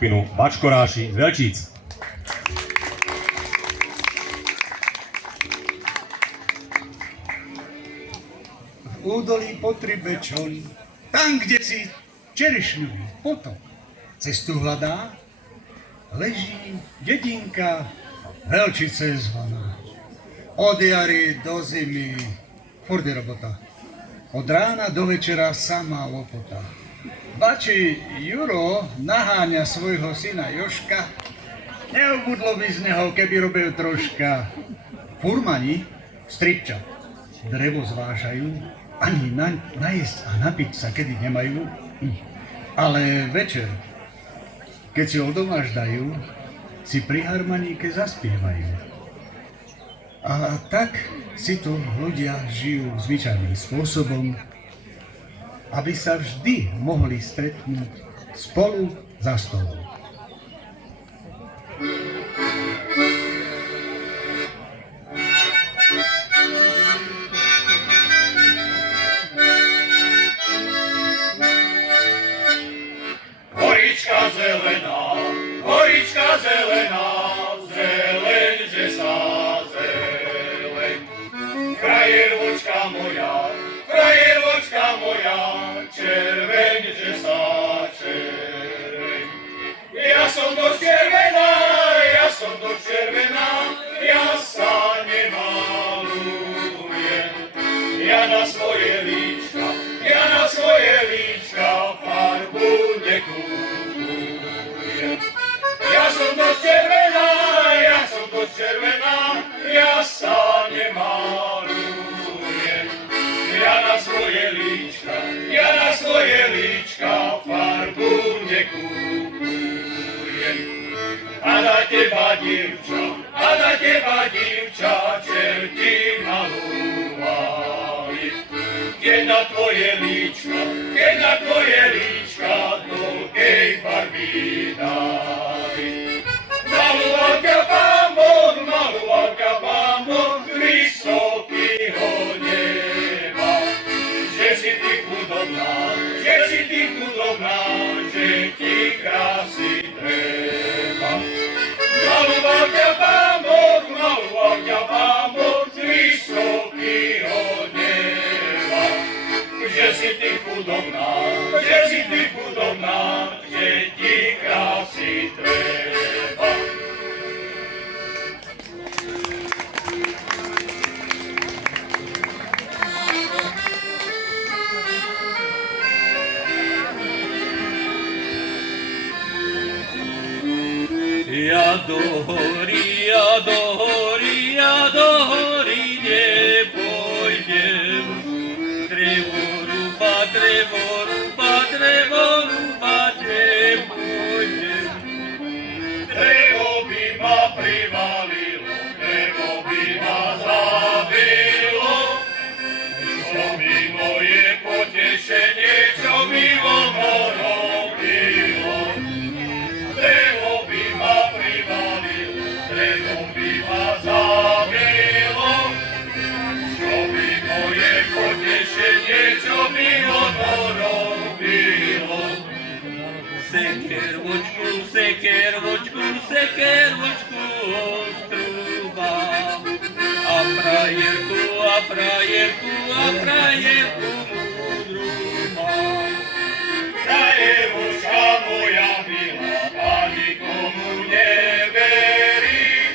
skupinu Bačkoráši z Velčíc. V údolí Potrybečon, tam, kde si čerešňový potok cestu hľadá, leží dedinka Velčice zvaná. Od jary do zimy furt je robota. Od rána do večera sama lopota. Bači Juro naháňa svojho syna Joška. Neobudlo by z neho, keby robil troška. Furmani stripča drevo zvážajú, ani najesť a napiť sa kedy nemajú. Ale večer, keď si odomáš dajú, si pri harmoníke zaspievajú. A tak si to ľudia žijú zvyčajným spôsobom, aby sa vždy mohli stretnúť spolu za stolom. Horička zelená, zeleň, že sa zeleň. Frajervočka moja, červeň, že sa červeň. Ja som dosť červená, ja sa nemalujem. Ja na svoje líčka farbu nekúpujem. Ja som dosť červená, ja sa nemalujem. Ja na svoje líčka farbu nekúpujem. A na teba, dievča, čerti malovali. Keď na tvoje líčka toľkej farby dali. Maloval ťa Pán Boh z vysokého neba. Že si ty chudobná, že ti krásy treba. Maloval ťa Pán Boh z vysokého neba. Že si ty chudobná, že ti krásy treba. Ja do hory nepôjdem. Drevo rúbať nepôjdem. Drevo by ma privalilo, drevo by ma zabilo. Čo mi moje potešenie, čo mi ono robilo. Drevo by ma privalilo, drevo by ma zabilo. Čo mi moje potešenie, čo mi ono robilo. Sekervočku ostrúbam. A frajerku múdru mám. Frajervočka moja milá, a nikomu neverí.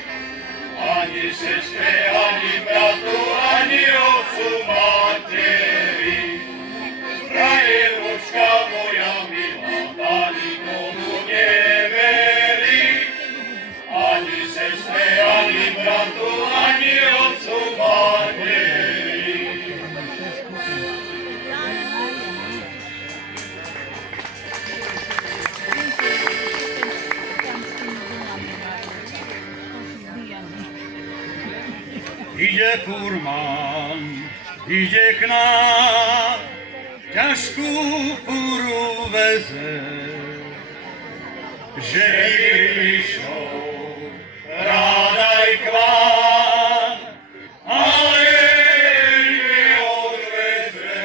Ani sestre, ani bratu, ani otcu, materi. Frajervočka moja milá, a nikomu neverí. Ani sestre, ani bratu, ani otcu, materi. Ide furman, ide k nám, ťažkú furu veze, že prišiel rád aj k vám, ale neodveze.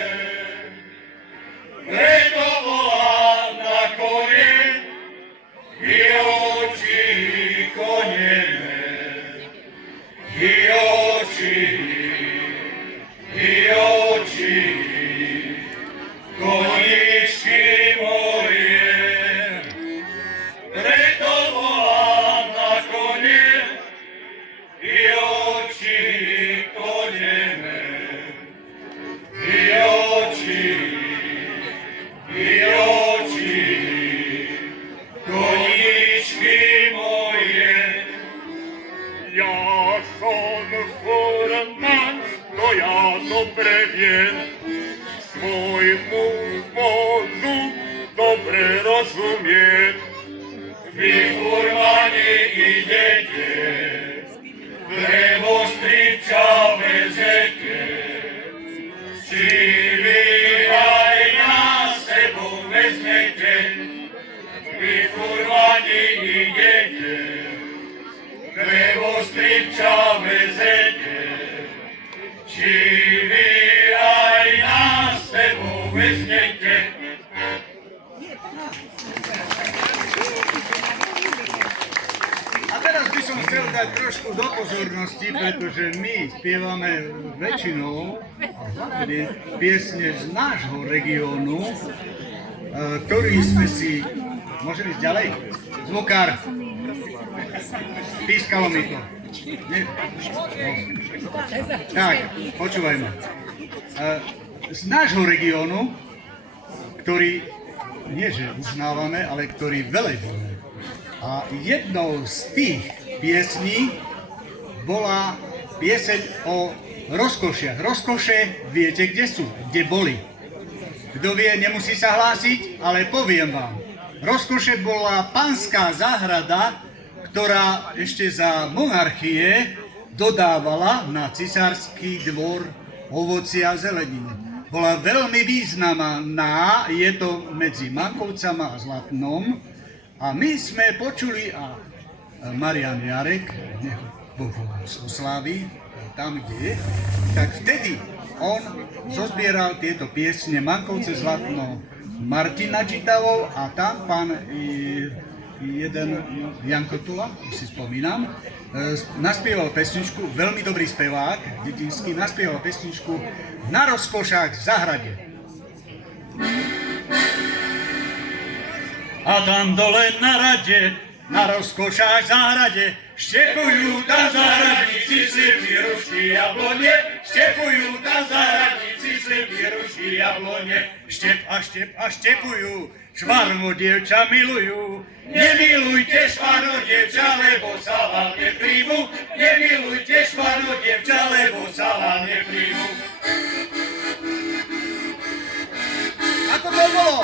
Preto volám na koniec, oči, koničky moje, preto volám na kone, i oči kloneme, i oči, koničky moje. Ja som furman, no ja dobre viem, svojmu vozu dobre rozumiem. Vy furmani idete, Prevostřiča vezete, či vy aj na sebou vezmete. Vy furmani idete, Prevostřiča vezete, či vy aj na sebou vezmete. A teraz by som chcel dať trošku do pozornosti, pretože my spievame väčšinou piesne z nášho regiónu, ktorý sme si... Môžem ísť ďalej? Zvukár. Pískalo mi to. Nie? No. Tak, počúvaj ma. Z nášho regiónu, ktorý nie že uznávame, ale ktorý velebíme. A jednou z tých piesní bola pieseň o rozkošiach. Rozkoše viete, kde sú? Kde boli? Kto vie, nemusí sa hlásiť, ale poviem vám. Rozkoše bola panská záhrada, ktorá ešte za monarchie dodávala na cisársky dvor ovocie a zeleniny. Bola veľmi významná, je to medzi Mankovcama a Zlatnom. A my sme počuli, a Marian Jarek, nech Boh oslávi, tam kde je, tak vtedy on zozbieral tieto piesne Mankovce, Zlatno, Martina Čitavou a tam pán jeden Janko Tula, si spomínam, naspieval pesničku, veľmi dobrý spevák, dedinský, naspieval pesničku Na rozkošách v zahrade. A tam dole na rade, na rozkošách v záhrade, štepujú tam zahradníci slivky, rušky, jablone, štepujú tam zahradníci slivky, rušky, jablone, štep a štepujú, švarmo dievča milujú. Nemilujte švarno dievča, lebo sa vám nepríjmu, nemilujte švarno dievča, lebo sa vám nepríjmu. Ako to bolo?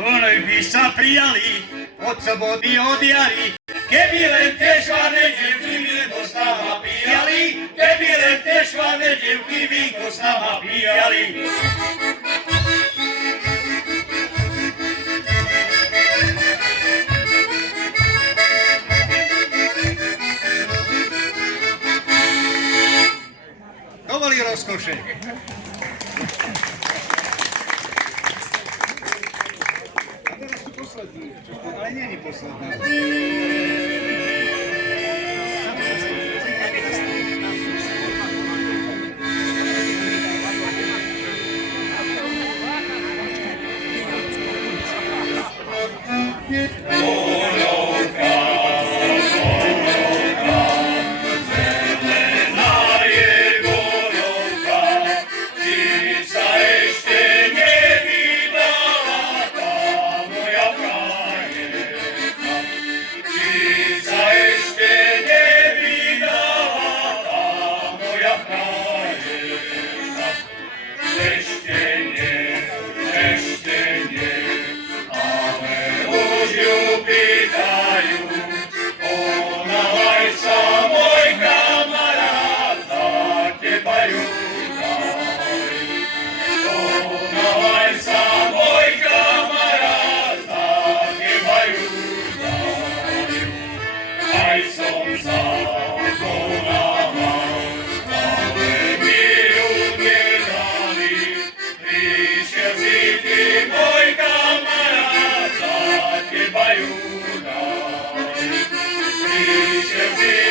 Oni by sa prijali, od soboty od jary, keby len tie švarné dievky víno s náma pijali, keby len tie švarné dievky víno s náma pijali. To boli rozkoše. Ale nie je posledná.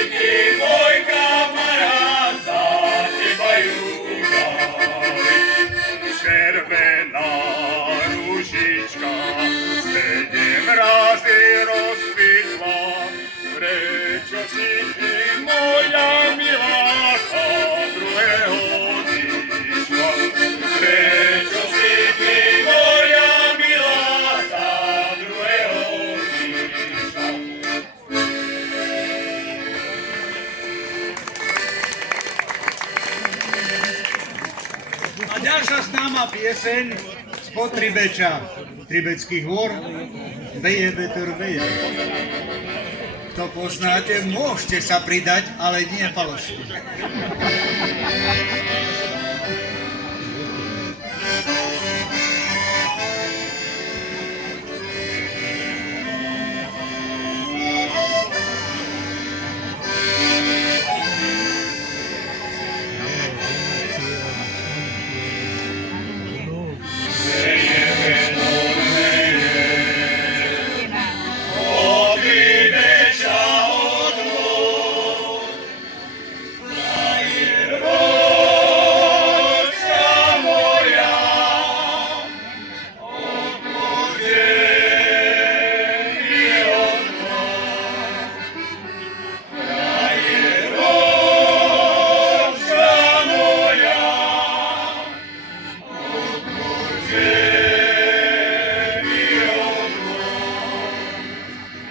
Ty môj kamarát. známa pieseň spod Tribeča, Tribeckých hôr, Veje veter veje. To poznáte, môžete sa pridať, ale nie falošne.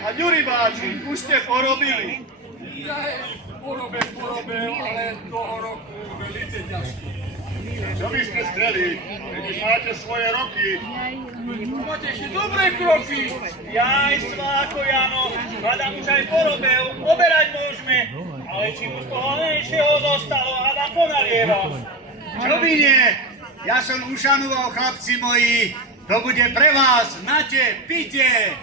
A ďuribáči, už ste porobili. Ja porobil, ale toho roku velice ťažko. Čo by ste chceli, keď už máte svoje roky? Máte ešte dobré kroky. Jaj, sváko Jano, hádam už aj porobil, oberať môžeme, ale či mu z toho menšieho zostalo, hádam ponalieva. Čo by nie? Ja som ušanoval, chlapci moji, to bude pre vás, nate, pite.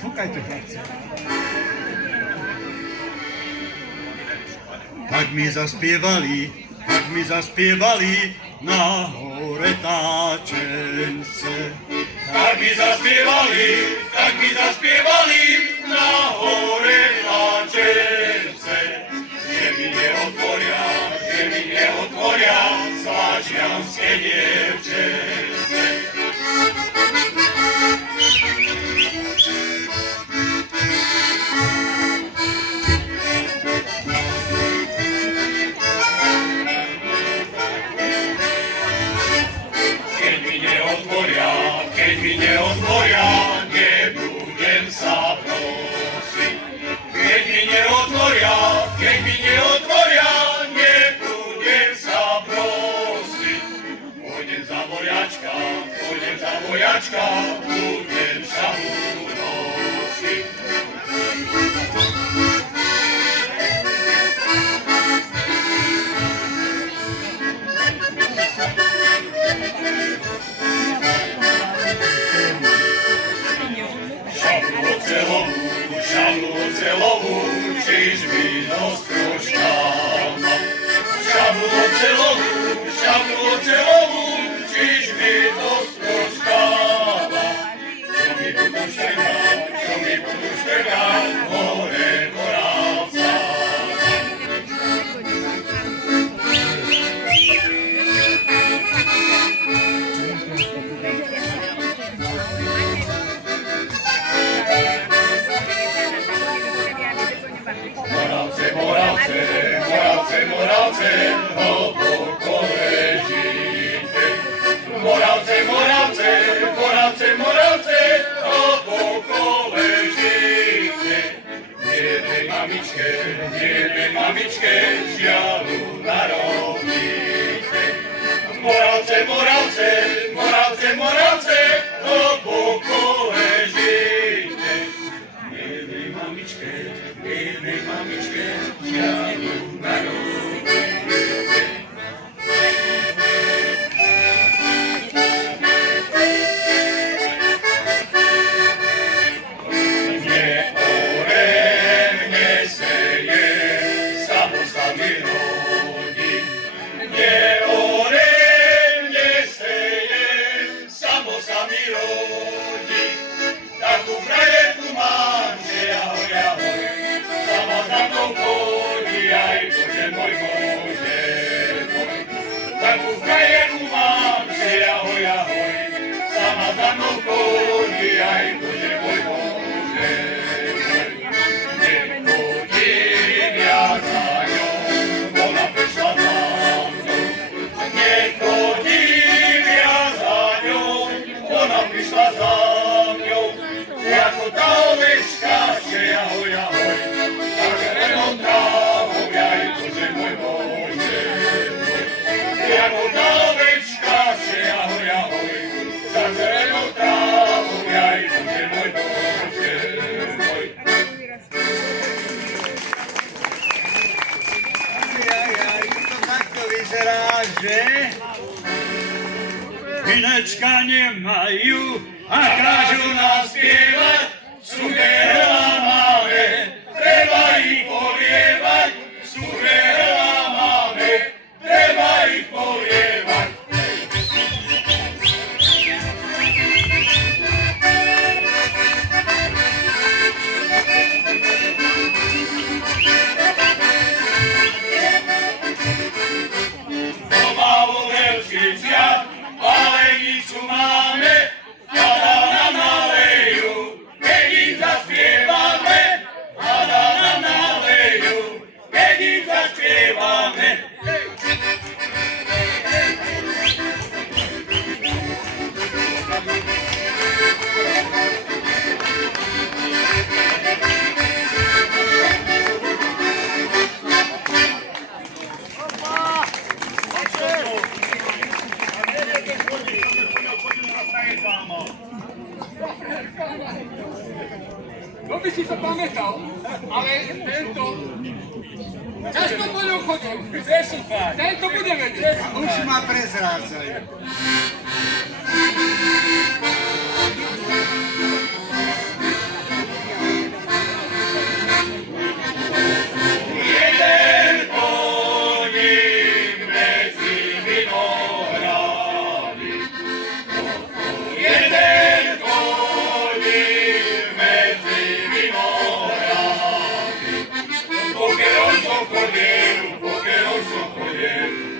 Fúkajte, chlapci. Tak mi zaspievali na hore táčence. Tak mi zaspievali na hore tlačence. Že mi neotvoria svačianske dievčence. Keď mi neotvoria, nebudem sa prosiť. Keď mi neotvoria, nebudem sa prosiť. Pôjdem za vojačka, budem šamu nosiť. Šablu ocelovú, čiž mi do stroškáva. Šablu ocelovú, čiž mi do stroškáva. pokole žijte. Jednej mamičke žiaľu narobíte. Moravce, Moravce, Moravce, Moravce, do pokole žijte. Jednej mamičke žiaľu narobíte. Vinečka nemajú a kážu nás spievať, suché hrdla máme, treba ich polievať, suché hrdla máme, treba ich polievať. Doma vo Veľšiciach palenicu máme, tada nám nalejú, keď im zaspievame, tada nám nalejú, keď im zaspievame. No by si to pamätal, ale tento často po ňom chodil. Tento bude vedieť. Už ma prezrádzajú. Jeden koník medzi vinohrady, jeden koník medzi vinohrady. Pokiaľ som chodil,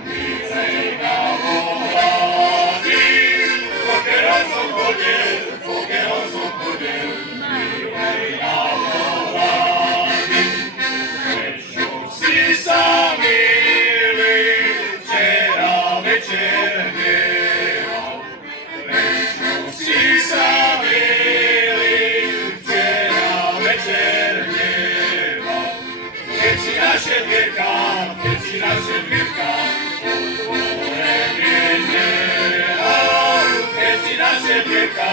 milej na Moravy. Pokiaľ som chodil, milej na Moravy. Si sa milí, včera večer nemal. Prečo si sa milí, včera večer nemal. Keď si naše dvierka, otvorenie nehal. Keď si naše dvierka,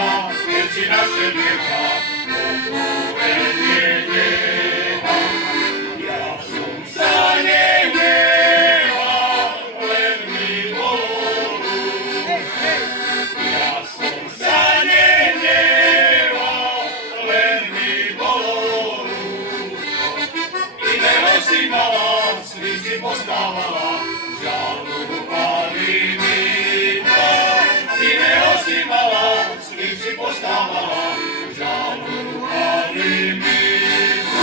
otvorenie nehal. Ja som sa nehneval, len mi bolo ľúto. Ja som sa nehneval, len mi bolo ľúto. Iného si mala, sny si postávala, žalovali mi to. Iného si mala, sny si postávala, žalovali mi to.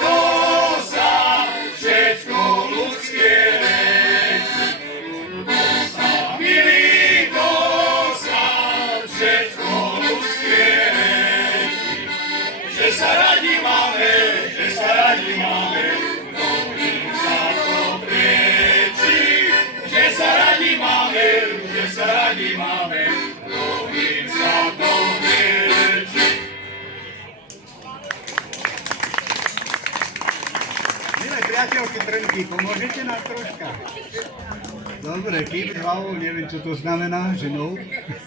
Kosa, všetko ľudské reči. Kosa, všetko ľudské reči. Že sa radi máme, mnohým sa to prieči. Že sa radi máme, mnohým sa Milé priateľky Trnky, pomôžete nám troška? Dobre, kývať hlavou, neviem, čo to znamená, že no.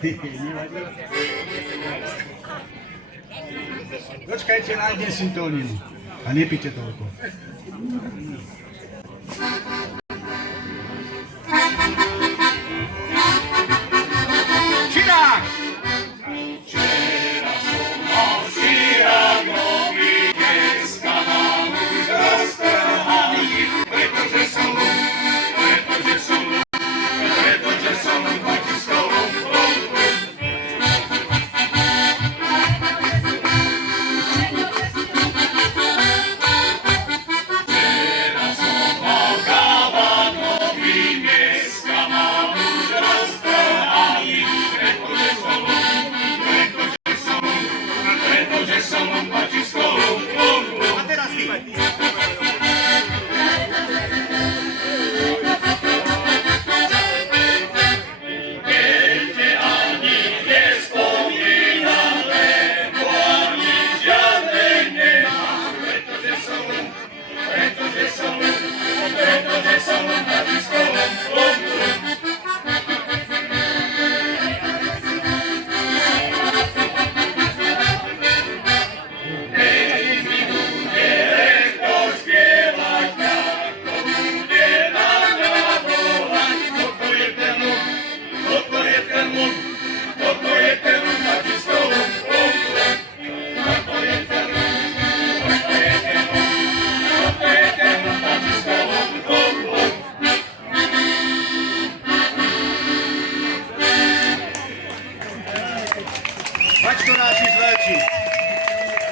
Nevadí. Počkajte, nájdem syntóniu. A nepíte toľko. Čirák! Mačkoráši z Velčíc.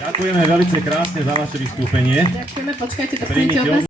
Ďakujeme veľmi krásne za vaše vystúpenie. Ďakujeme, počkajte, to Príjmite chcete od nás